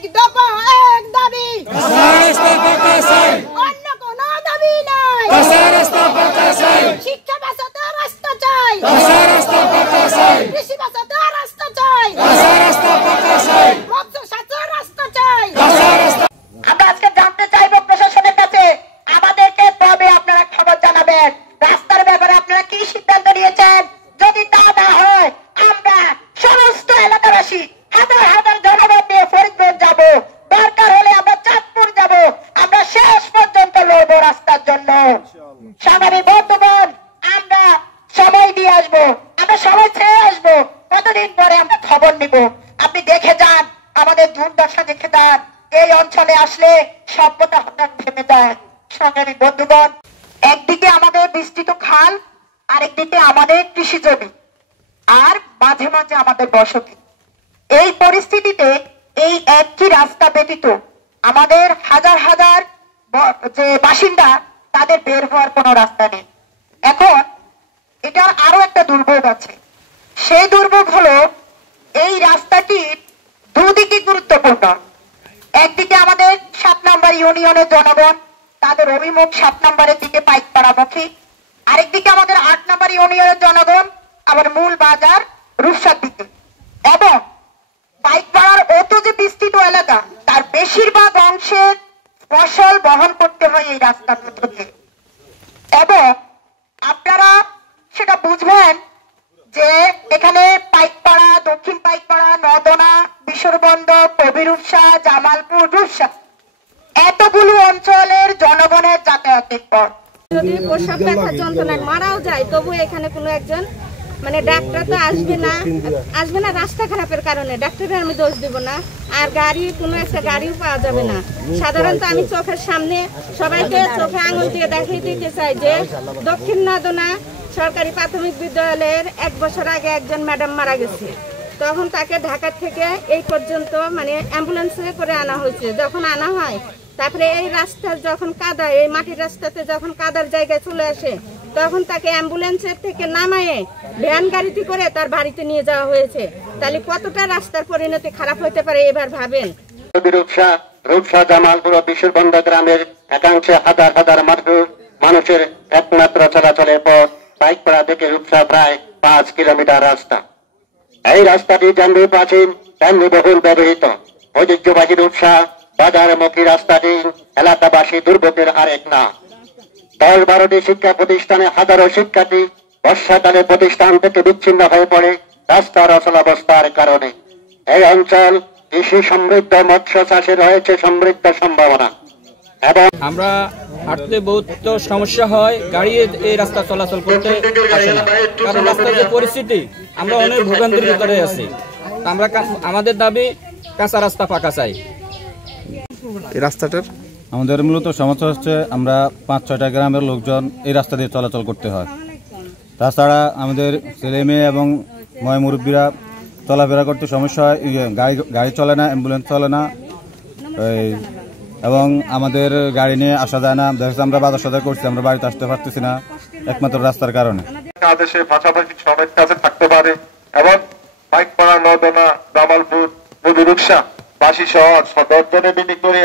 এক দফা এক দাবি, অন্য কোনো দাবি নাই। শিক্ষা বাঁচাতে রাস্তা চাই, কৃষি বাঁচাতে রাস্তা চাই, মৎস্য সাথে রাস্তা চাই। আমরা আজকে জানতে চাইবো প্রশাসনের কাছে, আমাদেরকে কবে আপনারা খবর জানাবেন, রাস্তার ব্যাপারে আপনারা কি সিদ্ধান্ত নিয়েছেন। যদি তা না হয় আমরা সমস্ত এলাকাবাসী হাজার হাজার জনগণ নিয়ে ফরিদপুর যাব, দরকার হলে আমরা চাঁদপুর যাব, আমরা শেষ পর্যন্ত লড়বো রাস্তার জন্য। সাংবাদিক বন্ধুগণ, আমরা সময় দিয়ে আসবো, আমরা সময় ছেড়ে আসবো, কতদিন পরে আমরা খবর নিব। আপনি দেখে যান, আমাদের দুর্দশা দেখে যান, এই অঞ্চলে আসলে সভ্যতা হঠাৎ থেমে যায়। সাংবাদিক বন্ধুগণ, একদিকে আমাদের বিস্তৃত খাল, আরেকদিকে আমাদের কৃষি জমি, আর মাঝে মাঝে আমাদের বসতি। এই পরিস্থিতিতে এই একই রাস্তা ব্যতীত আমাদের হাজার হাজার যে বাসিন্দা, তাদের বের হওয়ার কোনো রাস্তা নেই। এখন এটার আরো একটা দুর্ভোগ আছে। সেই দুর্ভোগ হলো এই রাস্তাটি দুদিকে গুরুত্বপূর্ণ। একদিকে আমাদের 7 নম্বর ইউনিয়নের জনগণ, তাদের অভিমুখ 7 নম্বরের দিকে পাইকপাড়ামুখী, আরেকদিকে আমাদের 8 নম্বর ইউনিয়নের জনগণ আবার মূল বাজার রূপসার দিকে। এবং পাইকপাড়ার অত যে বিস্তৃত এলাকা, তার বেশিরভাগ অংশের ফসল বহন করতে হয় এই রাস্তার মধ্য দিয়ে। এবং আপনারা সেটা বুঝবেন যে এখানে পাইকপাড়া, দক্ষিণ পাইকপাড়া, নদনা, বিশ্বরবন্দ, কবির রূপসা, জামালপুর, রূপসা, এতগুলো অঞ্চলের জনগণের যাতায়াতের পথ। যদি প্রসব ব্যথা যন্ত্রণায় মারাও যায়, তবু এখানে কোনো একজন মানে ডাক্তার তো আসবে না রাস্তা খারাপের কারণে। ডাক্তারের আমি দোষ দিব না, আর গাড়ি কোনো একটা গাড়িও পাওয়া যাবে না। সাধারণত আমি চোখের সামনে সবাইকে চোখে আঙুল দিয়ে দেখিয়ে দিতে চাই যে দক্ষিণ নদনা সরকারি প্রাথমিক বিদ্যালয়ের 1 বছর আগে একজন ম্যাডাম মারা গেছে। তখন তাকে ঢাকা থেকে এই পর্যন্ত মানে অ্যাম্বুলেন্সে করে আনা হয়েছে। যখন আনা হয়, তারপরে এই রাস্তার যখন কাদা, এই মাটির রাস্তাতে যখন কাদার জায়গায় চলে আসে, তখন তাকে অ্যাম্বুলেন্সের থেকে নামায়ে ভ্যান গাড়িতে করে তার বাড়িতে নিয়ে যাওয়া হয়েছে। তাহলে কতটা রাস্তার পরিণতি খারাপ হতে পারে এবার ভাবেন। রূপসা, জামালপুর ও বিশ্বরবন্দ গ্রামের একাংশে হাজার হাজার মানুষের একমাত্র চলাচলের পথ পাইকপাড়া থেকে রূপসা প্রায় 5 কিলোমিটার রাস্তা। এই রাস্তাটি যেমনি প্রাচীন তেমনি বহুল ব্যবহৃত। ঐতিহ্যবাহী রূপসা বাজারমুখী রাস্তাটি এলাকাবাসী দুর্ভোগের আরেক নাম। 10-12টি শিক্ষা প্রতিষ্ঠানে হাজারো শিক্ষার্থী বর্ষাকালে প্রতিষ্ঠান থেকে বিচ্ছিন্ন হয়ে পড়ে রাস্তার অচলাবস্থার কারণে। এই অঞ্চল কৃষি সমৃদ্ধ, মৎস্য চাষে রয়েছে সমৃদ্ধ সম্ভাবনা। এবং আমরা হাঁটতে বহুত সমস্যা হয়, গাড়ি এই রাস্তা চলাচল করতে আসে না, কারণ রাস্তার যে পরিস্থিতি, আমরা অনেক ভোগান্তির ভিতরে আছি। আমরা আমাদের দাবি কাঁচা রাস্তা পাকা চাই। এই রাস্তাটার আমাদের মূলত সমস্যা হচ্ছে আমরা 5-6টা গ্রামের লোকজন এই রাস্তা দিয়ে চলাচল করতে হয়। তাছাড়া আমাদের ছেলে মেয়ে এবং ময় মুরব্বীরা চলাফেরা করতে সমস্যা হয়, গাড়ি চলে না, অ্যাম্বুলেন্স চলে না, এবং আমাদের গাড়ি নিয়ে আসা যায় না। দেখা আমরা বাজার সদাই করছি, আমরা বাড়িতে আসতে পারতেছি না একমাত্র রাস্তার কারণে। আদেশে পাশাপাশি সবাইয়ের কাছে থাকতে পারে এবং পাইকপাড়া, নদনা, জামালপুর, রূপসা বাসী শহর 10 জনে মিলে করে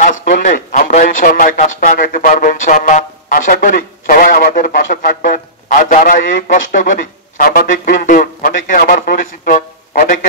কাজ করলে আমরা ইনশাআল্লাহ কাজটা আগাইতে পারবো। ইনশাআল্লাহ আশা করি সবাই আমাদের পাশে থাকবেন। আর যারা এই কষ্ট করি সাংবাদিক বিন্দু, অনেকে আমার পরিচিত, অনেকে